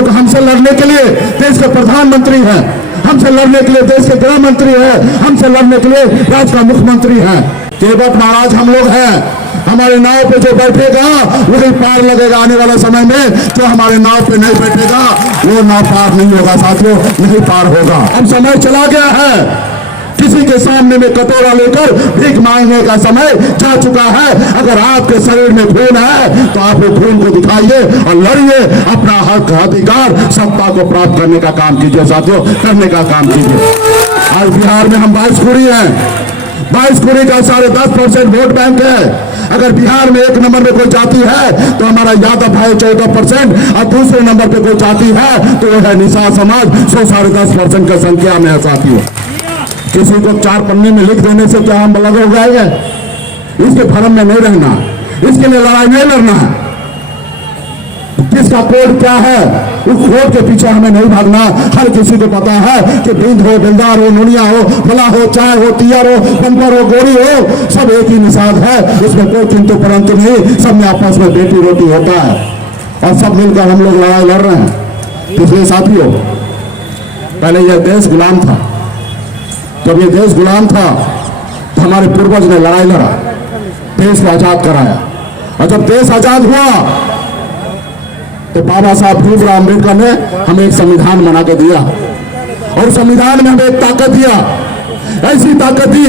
क्योंकि हमसे लड़ने के लिए देश के प्रधानमंत्री हैं, हमसे लड़ने के लिए देश के गृह मंत्री हैं, हमसे लड़ने के लिए राज्य का मुख्यमंत्री हैं। केवट महाराज हम लोग हैं। हमारे नाव पे जो बैठेगा वही पार लगेगा। आने वाला समय में जो हमारे नाव पे नहीं बैठेगा वो नाव पार नहीं होगा साथियों, नहीं पार होगा। अब समय चला गया है, किसी के सामने में कटोरा लेकर भीख मांगने का समय जा चुका है। अगर आपके शरीर में खून है तो आप वो खून को दिखाइए और लड़िए, अपना हक अधिकार सत्ता को प्राप्त करने का काम कीजिए साथियों, करने का काम कीजिए। आज बिहार में हम 22 कुड़ी हैं, 22 कुड़ी का 10.5% वोट बैंक है। अगर बिहार में एक नंबर में कोई जाति है तो हमारा यादव भाई 14% और दूसरे नंबर पे कोई जाति है तो वह है निषाद समाज 10.5% की संख्या में है साथियों। किसी को 4 पन्ने में लिख देने से क्या हम अलग हो जाएंगे? इसके भरम में नहीं रहना, इसके लिए लड़ाई नहीं लड़ना है। किसका कोड क्या है उस कोड के पीछे हमें नहीं भागना। हर किसी को पता है कि बिंद हो, दिलदार हो, नुनिया हो, फला हो, चाय हो, तियर हो, बंपर हो, गोरी हो, सब एक ही निषाद है। उसमें कोई किंतु परंतु नहीं, सब में आपस में बेटी रोटी होता है और सब मिलकर हम लोग लड़ाई लड़ रहे हैं। इसलिए साथियों, पहले यह देश गुलाम था। जब ये देश गुलाम था तो हमारे पूर्वज ने लड़ाई लड़ा, देश को आजाद कराया। और जब देश आजाद हुआ तो बाबा साहब भीमराव अम्बेडकर ने हमें एक संविधान बना के दिया और संविधान में हमें एक ताकत दिया, ऐसी ताकत दी।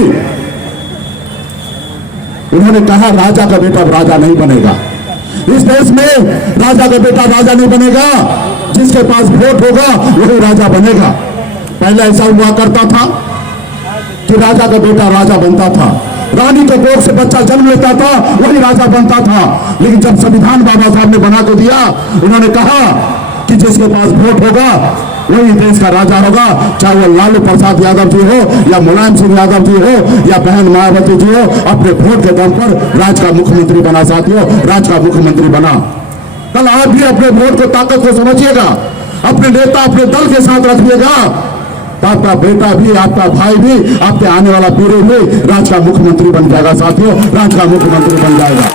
उन्होंने कहा राजा का बेटा राजा नहीं बनेगा, इस देश में राजा का बेटा राजा नहीं बनेगा, जिसके पास वोट होगा वही राजा बनेगा। पहले ऐसा हुआ करता था कि राजा का बेटा राजा बनता था, रानी के कोख से बच्चा जन्म लेता था वही राजा बनता था। लेकिन जब संविधान बाबा साहब ने बना के दिया, उन्होंने कहा कि जिसके पास वोट होगा वही देश का राजा होगा, चाहे वो लालू प्रसाद यादव जी हो या मुलायम सिंह यादव जी हो या बहन मायावती जी हो, अपने वोट के दम पर राज्य का मुख्यमंत्री बना साथियों, राज्य का मुख्यमंत्री बना। कल आप भी अपने वोट को ताकत को समझिएगा, अपने नेता अपने दल के साथ रखिएगा, आपका बेटा भी, आपका भाई भी, आपके आने वाला पीढ़ी भी राज्य का मुख्यमंत्री बन जाएगा साथियों, राज्य का मुख्यमंत्री बन जाएगा।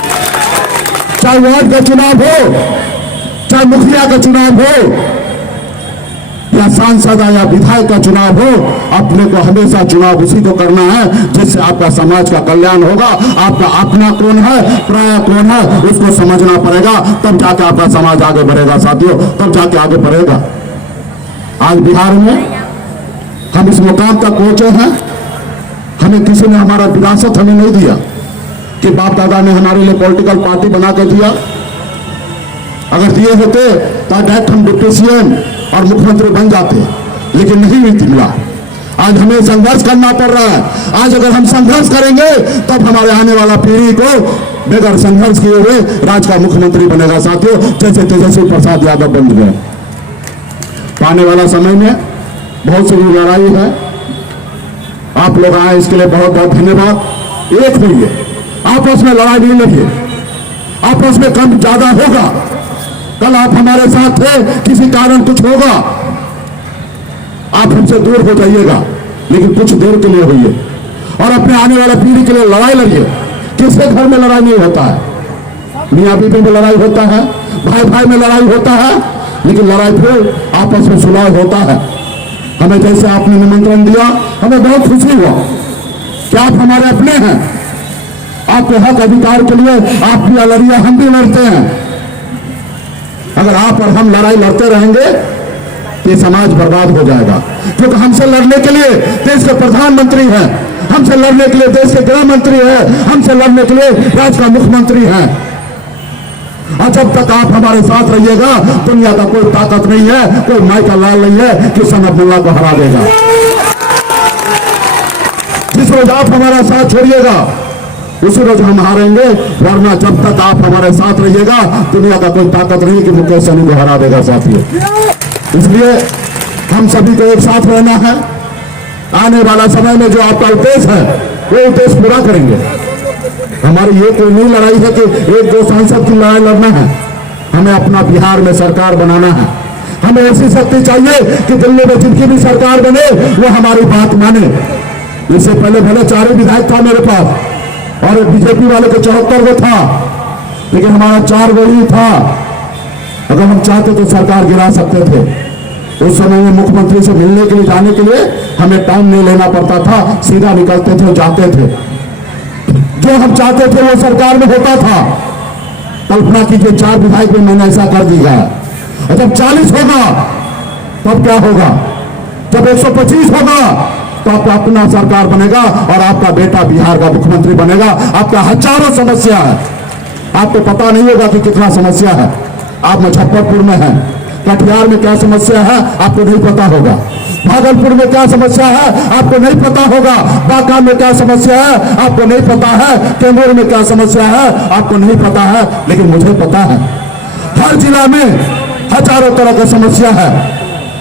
चाहे वार्ड का चुनाव हो, चाहे मुखिया का चुनाव हो या सांसद या विधायक का चुनाव हो, अपने को हमेशा चुनाव उसी को करना है जिससे आपका समाज का कल्याण होगा। आपका अपना कौन है, पराया कौन है, उसको समझना पड़ेगा, तब जाके आपका समाज आगे बढ़ेगा साथियों, तब जाके आगे बढ़ेगा। आज बिहार में हम इस मुकाम तक पहुंचे हैं, हमें किसी ने हमारा विरासत हमें नहीं दिया कि बाप दादा ने हमारे लिए पॉलिटिकल पार्टी बना के दिया। अगर दिए होते तो डायरेक्ट हम डिप्टी सीएम और मुख्यमंत्री बन जाते, लेकिन नहीं मिला। आज हमें संघर्ष करना पड़ रहा है। आज अगर हम संघर्ष करेंगे तब हमारे आने वाला पीढ़ी को बगैर संघर्ष किए हुए राज्य का मुख्यमंत्री बनेगा साथियों, जैसे तेजस्वी प्रसाद यादव बन गए। आने वाला समय में बहुत सी लड़ाई है, आप लोग आए इसके लिए बहुत बहुत धन्यवाद। एक होइए, आपस में लड़ाई नहीं लड़िए, आपस में कम ज्यादा होगा। कल आप हमारे साथ थे, किसी कारण कुछ होगा, आप हमसे दूर हो जाइएगा, लेकिन कुछ देर के लिए होइए और अपने आने वाला पीढ़ी के लिए लड़ाई लड़िए। किसके घर में लड़ाई नहीं होता है, मियाँ बीवी में लड़ाई होता है, भाई भाई में लड़ाई होता है, लेकिन लड़ाई फिर आपस में सुलह होता है। हमें जैसे आपने निमंत्रण दिया, हमें बहुत खुशी हुआ कि आप हमारे अपने हैं। आपके हक अधिकार के लिए आप भी लड़िए, हम भी लड़ते हैं। अगर आप और हम लड़ाई लड़ते रहेंगे तो ये समाज बर्बाद हो जाएगा, क्योंकि हमसे लड़ने के लिए देश के प्रधानमंत्री हैं, हमसे लड़ने के लिए देश के गृह मंत्री हैं, हमसे लड़ने के लिए राज्य का मुख्यमंत्री हैं। और जब तक आप हमारे साथ रहिएगा, दुनिया का कोई ताकत नहीं है, कोई माई का लाल नहीं है कि सन अब्दुल्ला को हरा देगा। जिस रोज आप हमारा साथ छोड़िएगा उसी रोज हम हारेंगे, वरना जब तक आप हमारे साथ रहिएगा दुनिया का कोई ताकत नहीं कि मुकेश सहनी को हरा देगा साथियों। इसलिए हम सभी को एक साथ रहना है। आने वाला समय में जो आपका उद्देश्य है वो उद्देश्य पूरा करेंगे। हमारी ये कोई नहीं लड़ाई है कि एक दो सांसद की लड़ाई लड़ना है, हमें अपना बिहार में सरकार बनाना है। हमें ऐसी शक्ति चाहिए कि दिल्ली में जिनकी भी सरकार बने वो हमारी बात माने। इससे पहले भले 4 विधायक था मेरे पास और बीजेपी वाले को 74 वो था, लेकिन हमारा 4 गो ही था। अगर हम चाहते तो सरकार गिरा सकते थे। उस समय में मुख्यमंत्री से मिलने के लिए जाने के लिए हमें टाइम नहीं लेना पड़ता था, सीधा निकलते थे और जाते थे। जो हम चाहते थे वो सरकार में होता था। कल्पना कीजिए 4 विधायक में मैंने ऐसा कर दिया है। और जब 40 होगा तब क्या होगा? जब 125 होगा तो आपका अपना सरकार बनेगा और आपका बेटा बिहार का मुख्यमंत्री बनेगा। आपका हजारों समस्या है, आपको पता नहीं होगा कि कितना समस्या है। आप मुजफ्फरपुर में हैं, कटिहार में क्या समस्या है आपको नहीं पता होगा, भागलपुर में क्या समस्या है आपको नहीं पता होगा, बांका में क्या समस्या है आपको नहीं पता है, कैमूर में क्या समस्या है आपको नहीं पता है, लेकिन मुझे पता है। हर जिला में हजारों तरह की समस्या है।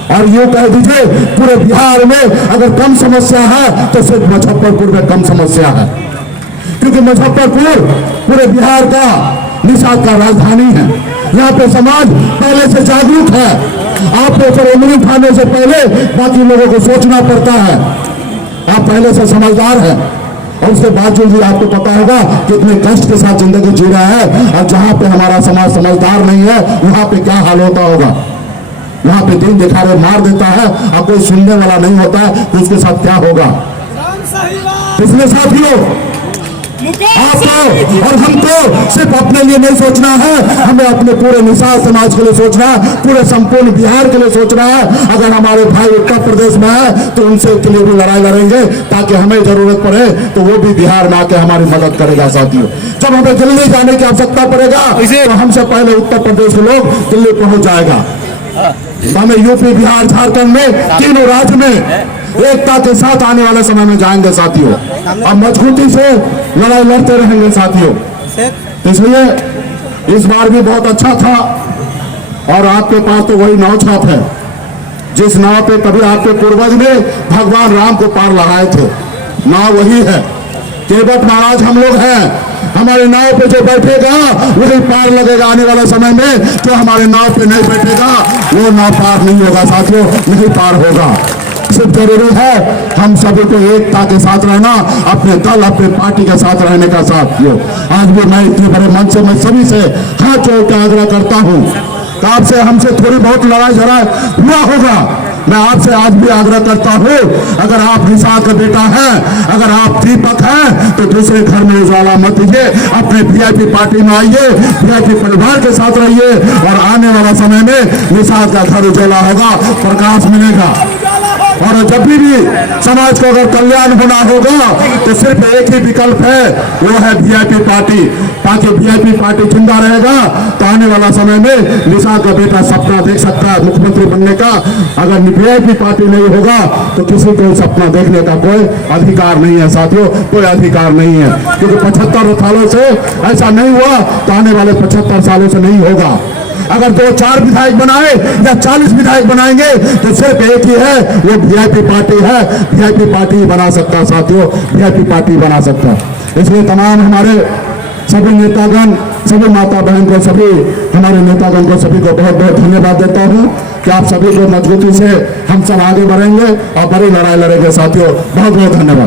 और यूं कह दीजिए पूरे बिहार में अगर कम समस्या है तो सिर्फ मुजफ्फरपुर में कम समस्या है, क्योंकि मुजफ्फरपुर पूरे बिहार का निषाद का राजधानी है। यहाँ पे समाज पहले से जागरूक है। आपको ऊपर उंगली उठाने से पहले बाकी लोगों को सोचना पड़ता है। आप पहले से समझदार हैं और उसके बावजूद भी आपको पता होगा कितने कष्ट के साथ जिंदगी जी रहा है। और जहाँ पे हमारा समाज समझदार नहीं है वहां पे क्या हाल होता होगा। वहां पे दिन दिखावे मार देता है और कोई सुनने वाला नहीं होता है तो उसके साथ क्या होगा। इसलिए साथियों आपको और हमको सिर्फ अपने लिए नहीं सोचना है, हमें अपने पूरे निषाद समाज के लिए सोचना है, पूरे संपूर्ण बिहार के लिए सोचना है। अगर हमारे भाई उत्तर प्रदेश में है तो उनसे के लिए भी लड़ाई लड़ेंगे, ताकि हमें जरूरत पड़े तो वो भी बिहार में आके हमारी मदद करेगा। साथियों जब हमें दिल्ली जाने की आवश्यकता पड़ेगा तो हमसे पहले उत्तर प्रदेश के लोग दिल्ली पहुंच जाएगा। तो हमें यूपी बिहार झारखंड में तीनों राज्य में एकता के साथ आने वाले समय में जाएंगे साथियों, और मजबूती से लड़ाई लड़ते रहेंगे साथियों। इसलिए इस बार भी बहुत अच्छा था। और आपके पास तो वही नाव छाप है जिस नाव पे कभी आपके पूर्वज ने भगवान राम को पार लगाए थे। नाव वही है, केवट महाराज हम लोग हैं। हमारे नाव पे जो बैठेगा वही पार लगेगा आने वाले समय में। जो हमारे नाव पे नहीं बैठेगा वो नाव पार नहीं होगा साथियों, नहीं पार होगा। सिर्फ जरूरी है हम सभी को एकता के साथ रहना, अपने दल अपने पार्टी के साथ रहने का। साथियों आज भी मैं इतने बड़े मंच से मैं सभी से हाथ जोड़ के आग्रह करता हूं कि आपसे हमसे थोड़ी बहुत लड़ाई झगड़ा हुआ होगा। मैं आपसे आज भी आग्रह करता हूं, अगर आप निषाद का बेटा हैं, अगर आप दीपक हैं तो दूसरे घर में उजाला मत दीजिए। अपने वीआईपी पार्टी में आइए, वीआईपी परिवार के साथ रहिए और आने वाला समय में निषाद का घर उजाला होगा, प्रकाश मिलेगा। और जब भी समाज को अगर कल्याण होना होगा तो सिर्फ एक ही विकल्प है, वो है वीआईपी पार्टी। ताकि वीआईपी पार्टी जिंदा रहेगा तो आने वाला समय में निषाद का बेटा सपना देख सकता है मुख्यमंत्री बनने का। अगर वीआईपी पार्टी नहीं होगा तो किसी को सपना देखने का कोई अधिकार नहीं है साथियों, कोई अधिकार नहीं है। क्योंकि 75 सालों से ऐसा नहीं हुआ तो आने वाले 75 सालों से नहीं होगा। अगर 2-4 विधायक बनाए या 40 विधायक बनाएंगे तो सिर्फ एक ही है, वो वीआईपी पार्टी है। वीआईपी पार्टी ही बना सकता है साथियों, वीआईपी पार्टी बना सकता है। इसलिए तमाम हमारे सभी नेतागण, सभी माता बहन को, सभी हमारे नेतागण को सभी को बहुत बहुत धन्यवाद देता हूँ कि आप सभी को मजबूती से हम सब आगे बढ़ेंगे और बड़ी लड़ाई लड़ेंगे साथियों। बहुत बहुत धन्यवाद।